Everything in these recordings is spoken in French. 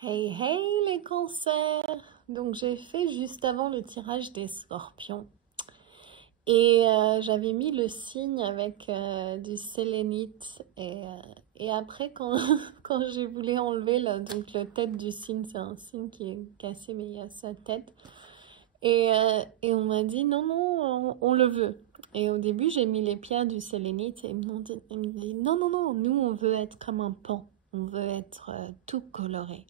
Hey hey les cancers! Donc j'ai fait juste avant le tirage des scorpions et j'avais mis le signe avec du sélénite et après quand, quand j'ai voulu enlever donc la tête du signe, c'est un signe qui est cassé mais il y a sa tête et on m'a dit non non on le veut. Et au début j'ai mis les pierres du sélénite et ils m'ont dit non non non, nous on veut être comme un pan, on veut être tout coloré.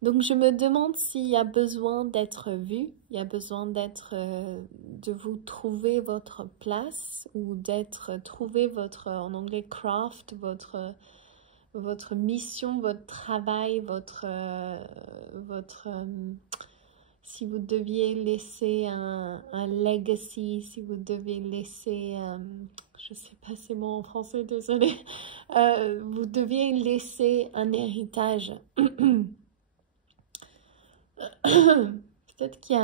Donc je me demande s'il y a besoin d'être vu, il y a besoin de vous trouver votre place ou trouver votre, en anglais, craft, votre mission, votre travail, si vous deviez laisser un legacy, si vous deviez laisser, je sais pas c'est bon en français, désolé, vous deviez laisser un héritage. Peut-être qu'il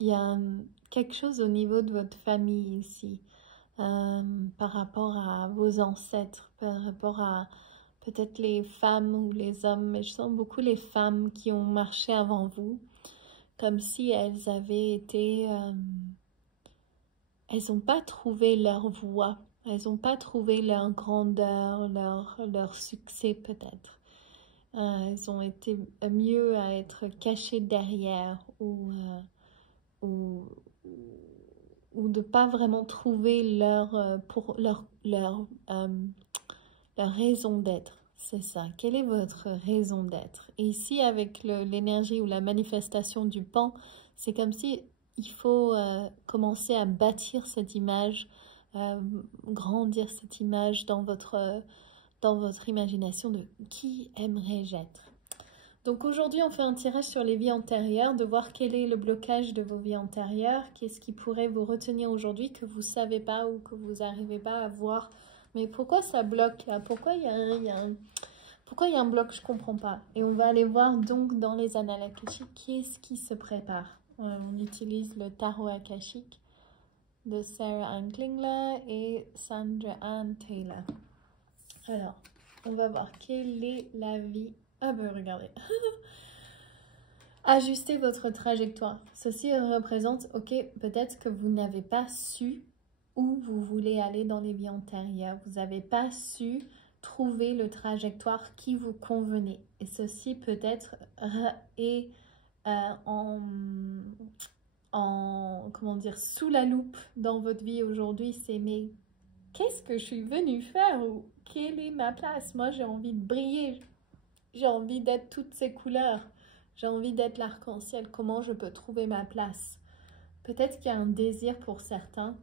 y a quelque chose au niveau de votre famille ici, par rapport à vos ancêtres, par rapport à peut-être les femmes ou les hommes, mais je sens beaucoup les femmes qui ont marché avant vous, comme si elles avaient été... elles n'ont pas trouvé leur voie, elles n'ont pas trouvé leur grandeur, leur succès peut-être. Elles ont été mieux à être cachées derrière ou, ou de pas vraiment trouver leur raison d'être. C'est ça. Quelle est votre raison d'être? Et ici, avec l'énergie ou la manifestation du pan, c'est comme si il faut commencer à bâtir cette image, euh, grandir cette image dans votre imagination de qui aimerais-je être. Donc aujourd'hui, on fait un tirage sur les vies antérieures, de voir quel est le blocage de vos vies antérieures, qu'est-ce qui pourrait vous retenir aujourd'hui que vous ne savez pas ou que vous n'arrivez pas à voir. Mais pourquoi ça bloque là? Pourquoi il y a un bloc? Je ne comprends pas. Et on va aller voir donc dans les annales akashiques qu'est-ce qui se prépare. On utilise le tarot akashique de Sarah Ann Klingler et Sandra Ann Taylor. Alors, on va voir quelle est la vie. Ah ben regardez. Ajustez votre trajectoire. Ceci représente, ok, peut-être que vous n'avez pas su où vous voulez aller dans les vies antérieures. Vous n'avez pas su trouver le trajectoire qui vous convenait. Et ceci peut-être est comment dire, sous la loupe dans votre vie aujourd'hui. C'est mais qu'est-ce que je suis venue faire ou quelle est ma place? Moi, j'ai envie de briller. J'ai envie d'être toutes ces couleurs. J'ai envie d'être l'arc-en-ciel. Comment je peux trouver ma place? Peut-être qu'il y a un désir pour certains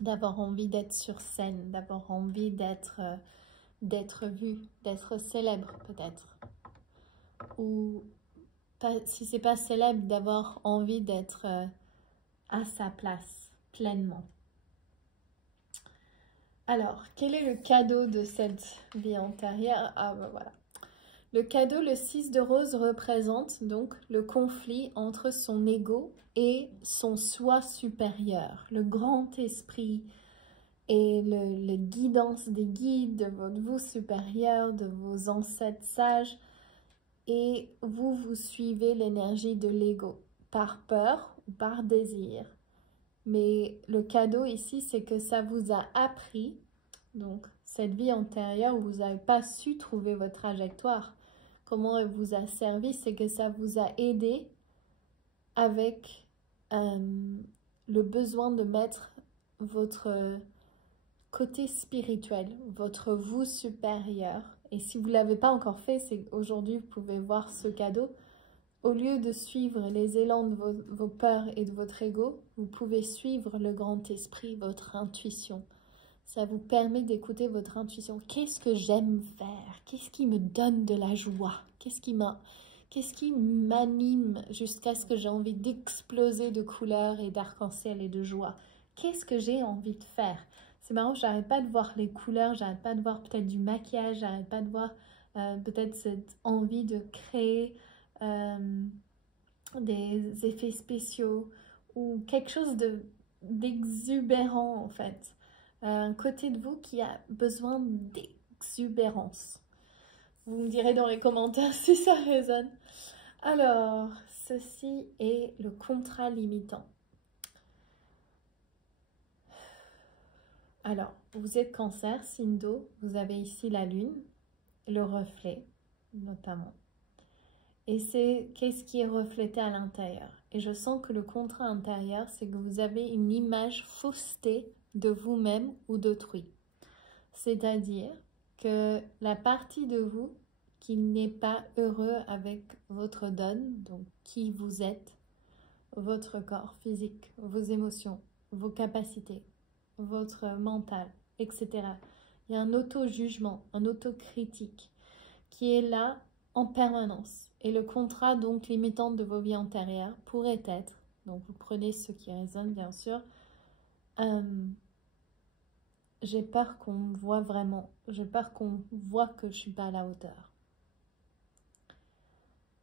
d'avoir envie d'être sur scène, d'avoir envie d'être vu, d'être célèbre peut-être. Ou si c'est pas célèbre, d'avoir envie d'être à sa place pleinement. Alors, quel est le cadeau de cette vie antérieure? Ah ben voilà. Le cadeau, le 6 de rose, représente donc le conflit entre son ego et son soi supérieur, le grand esprit et le guidance des guides, de votre vous supérieur, de vos ancêtres sages. Et vous suivez l'énergie de l'ego, par peur ou par désir. Mais le cadeau ici, c'est que ça vous a appris, donc cette vie antérieure où vous n'avez pas su trouver votre trajectoire, comment elle vous a servi, c'est que ça vous a aidé avec le besoin de mettre votre côté spirituel, votre vous supérieur. Et si vous ne l'avez pas encore fait, c'est qu'aujourd'hui, vous pouvez voir ce cadeau. Au lieu de suivre les élans de vos peurs et de votre ego, vous pouvez suivre le grand esprit, votre intuition. Ça vous permet d'écouter votre intuition. Qu'est-ce que j'aime faire? Qu'est-ce qui me donne de la joie? Qu'est-ce qui m'anime jusqu'à ce que j'ai envie d'exploser de couleurs et d'arc-en-ciel et de joie? Qu'est-ce que j'ai envie de faire? C'est marrant, j'arrête pas de voir les couleurs, j'arrête pas de voir peut-être du maquillage, j'arrête pas de voir peut-être cette envie de créer des effets spéciaux ou quelque chose d'exubérant en fait. Un côté de vous qui a besoin d'exubérance. Vous me direz dans les commentaires si ça résonne. Alors, ceci est le contrat limitant. Alors, vous êtes Cancer, signe d'eau, vous avez ici la lune, le reflet notamment. Et c'est qu'est-ce qui est reflété à l'intérieur. Et je sens que le contrat intérieur, c'est que vous avez une image faussetée de vous-même ou d'autrui. C'est-à-dire que la partie de vous qui n'est pas heureux avec votre donne, donc qui vous êtes, votre corps physique, vos émotions, vos capacités, votre mental, etc. Il y a un auto-jugement, un auto-critique qui est là en permanence. Et le contrat donc limitant de vos vies antérieures pourrait être, donc vous prenez ce qui résonne bien sûr, j'ai peur qu'on me voit vraiment, j'ai peur qu'on voit que je ne suis pas à la hauteur.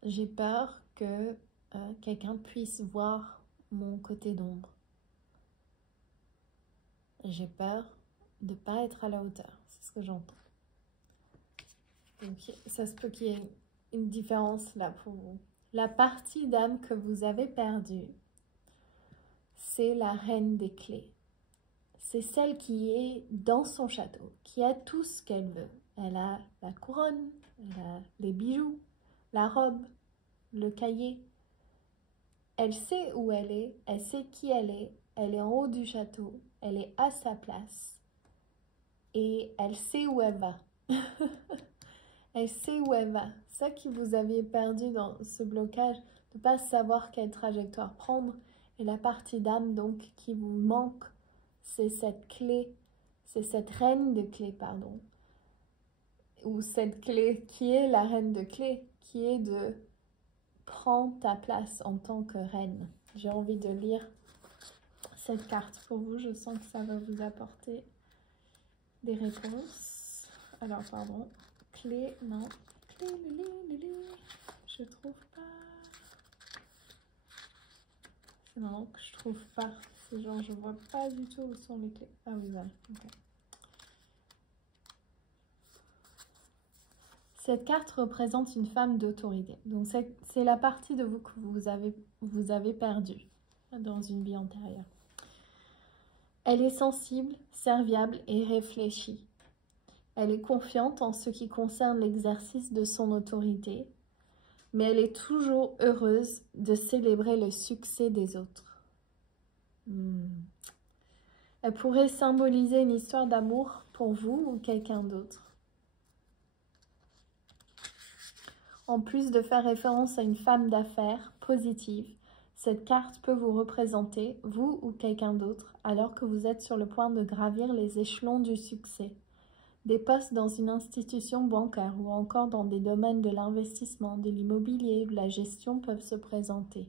J'ai peur que quelqu'un puisse voir mon côté d'ombre. J'ai peur de ne pas être à la hauteur, c'est ce que j'entends. Donc ça se peut qu'il y ait une différence là pour vous. La partie d'âme que vous avez perdue, c'est la reine des clés. C'est celle qui est dans son château, qui a tout ce qu'elle veut. Elle a la couronne, elle a les bijoux, la robe, le cahier. Elle sait où elle sait qui elle est en haut du château, elle est à sa place et elle sait où elle va. Elle sait où elle va. Ça qui vous aviez perdu dans ce blocage, de ne pas savoir quelle trajectoire prendre, et la partie d'âme donc qui vous manque, c'est cette clé, c'est cette reine de clés, pardon, ou cette clé qui est la reine de clés, qui est de prendre ta place en tant que reine. J'ai envie de lire cette carte pour vous, je sens que ça va vous apporter des réponses. Alors, pardon, clé, non, clé, je trouve pas. Non, que je trouve pas. C'est genre, je vois pas du tout où sont les clés. Ah oui, voilà. Okay. Cette carte représente une femme d'autorité. Donc, c'est la partie de vous que vous avez perdue dans une vie antérieure. Elle est sensible, serviable et réfléchie. Elle est confiante en ce qui concerne l'exercice de son autorité, mais elle est toujours heureuse de célébrer le succès des autres. Elle pourrait symboliser une histoire d'amour pour vous ou quelqu'un d'autre. En plus de faire référence à une femme d'affaires positive, cette carte peut vous représenter, vous ou quelqu'un d'autre, alors que vous êtes sur le point de gravir les échelons du succès. Des postes dans une institution bancaire ou encore dans des domaines de l'investissement, de l'immobilier ou de la gestion peuvent se présenter.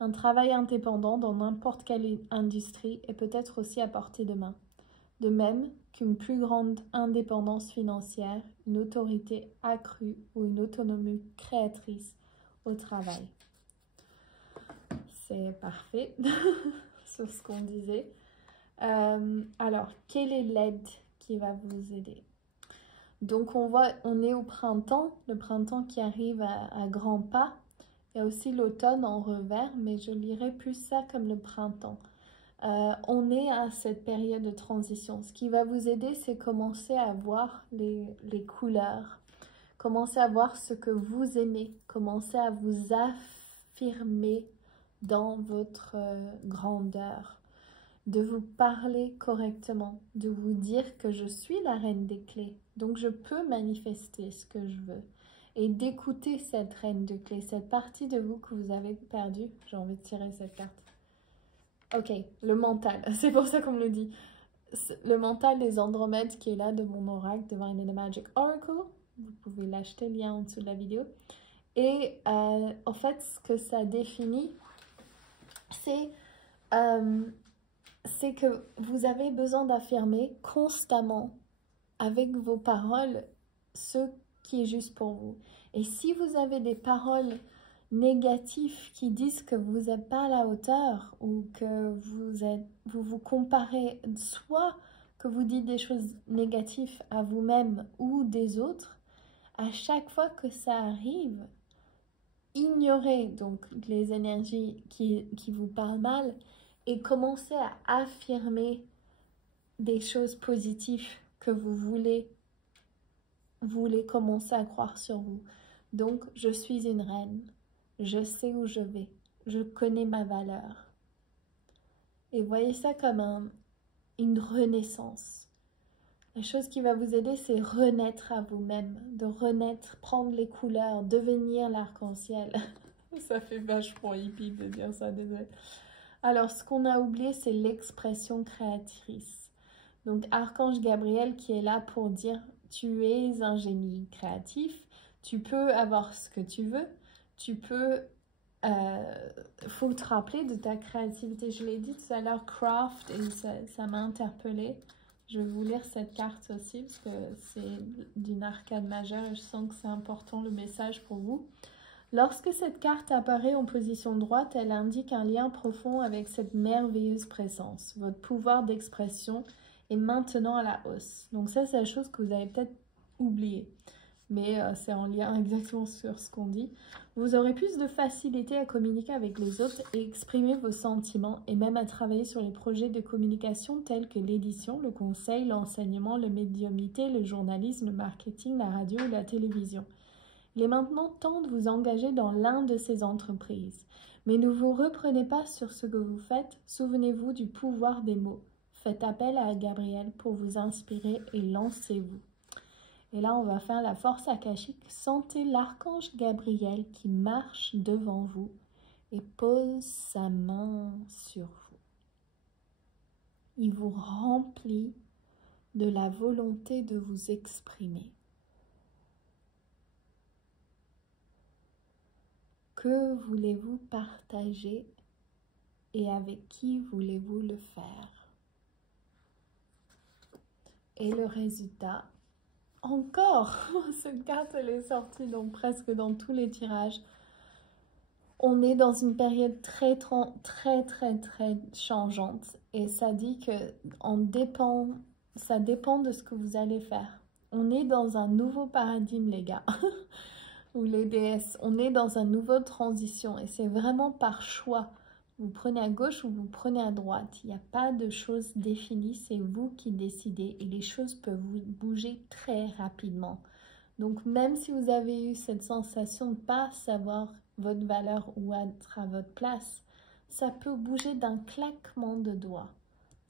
Un travail indépendant dans n'importe quelle industrie est peut-être aussi à portée de main. De même qu'une plus grande indépendance financière, une autorité accrue ou une autonomie créatrice au travail. C'est parfait sur ce qu'on disait. Alors, quelle est l'aide qui va vous aider? Donc, on est au printemps, le printemps qui arrive à grands pas. Il y a aussi l'automne en revers, mais je lirais plus ça comme le printemps. On est à cette période de transition. Ce qui va vous aider, c'est commencer à voir les couleurs, commencer à voir ce que vous aimez, commencer à vous affirmer dans votre grandeur, de vous parler correctement, de vous dire que je suis la reine des clés, donc je peux manifester ce que je veux. Et d'écouter cette reine de clés, cette partie de vous que vous avez perdue. J'ai envie de tirer cette carte. Ok, le mental, c'est pour ça qu'on me le dit. Le mental des Andromèdes qui est là de mon oracle, Divine and the Magic Oracle. Vous pouvez l'acheter, lien en dessous de la vidéo. Et en fait, ce que ça définit, c'est que vous avez besoin d'affirmer constamment avec vos paroles ce qui est juste pour vous. Et si vous avez des paroles négatifs qui disent que vous n'êtes pas à la hauteur ou que vous comparez, soit que vous dites des choses négatives à vous-même ou des autres, à chaque fois que ça arrive, ignorez donc les énergies qui vous parlent mal et commencez à affirmer des choses positives que vous voulez commencer à croire sur vous. Donc, je suis une reine, je sais où je vais, je connais ma valeur. Et voyez ça comme une renaissance. La chose qui va vous aider, c'est renaître à vous-même, de renaître, prendre les couleurs, devenir l'arc-en-ciel. Ça fait vachement hippie de dire ça, désolé. Alors, ce qu'on a oublié, c'est l'expression créatrice. Donc, Archange Gabriel qui est là pour dire, tu es un génie créatif, tu peux avoir ce que tu veux, tu peux... faut te rappeler de ta créativité. Je l'ai dit tout à l'heure, craft, et ça m'a interpellée. Je vais vous lire cette carte aussi parce que c'est d'une arcade majeure et je sens que c'est important le message pour vous. Lorsque cette carte apparaît en position droite, elle indique un lien profond avec cette merveilleuse présence. Votre pouvoir d'expression est maintenant à la hausse. Donc ça, c'est la chose que vous avez peut-être oubliée. Mais c'est en lien exactement sur ce qu'on dit. Vous aurez plus de facilité à communiquer avec les autres et exprimer vos sentiments et même à travailler sur les projets de communication tels que l'édition, le conseil, l'enseignement, la médiumnité, le journalisme, le marketing, la radio ou la télévision. Il est maintenant temps de vous engager dans l'un de ces entreprises. Mais ne vous reprenez pas sur ce que vous faites, souvenez-vous du pouvoir des mots. Faites appel à Gabriel pour vous inspirer et lancez-vous. Et là, on va faire la force akashique. Sentez l'archange Gabriel qui marche devant vous et pose sa main sur vous. Il vous remplit de la volonté de vous exprimer. Que voulez-vous partager et avec qui voulez-vous le faire? Et le résultat, encore, cette carte elle est sortie donc presque dans tous les tirages. On est dans une période très changeante et ça dit que ça dépend de ce que vous allez faire. On est dans un nouveau paradigme les gars. Ou les déesses, on est dans une nouvelle transition et c'est vraiment par choix. Vous prenez à gauche ou vous prenez à droite. Il n'y a pas de choses définies, c'est vous qui décidez et les choses peuvent vous bouger très rapidement. Donc même si vous avez eu cette sensation de ne pas savoir votre valeur ou être à votre place, ça peut bouger d'un claquement de doigts.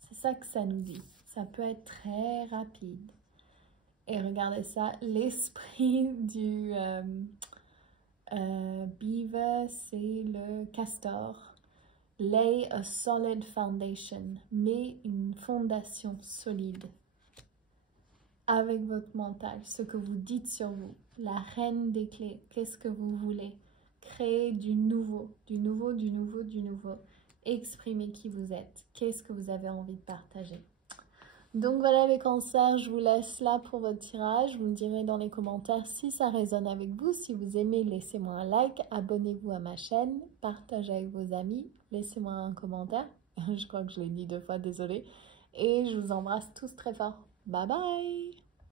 C'est ça que ça nous dit. Ça peut être très rapide. Et regardez ça, l'esprit du beaver, c'est le castor. Lay a solid foundation, mais une fondation solide. Avec votre mental, ce que vous dites sur vous, la reine des clés, qu'est-ce que vous voulez? Créer du nouveau, du nouveau. Exprimez qui vous êtes, qu'est-ce que vous avez envie de partager. Donc voilà les cancers, je vous laisse là pour votre tirage. Vous me direz dans les commentaires si ça résonne avec vous. Si vous aimez, laissez-moi un like, abonnez-vous à ma chaîne, partagez avec vos amis, laissez-moi un commentaire. Je crois que je l'ai dit 2 fois, désolée. Et je vous embrasse tous très fort. Bye bye!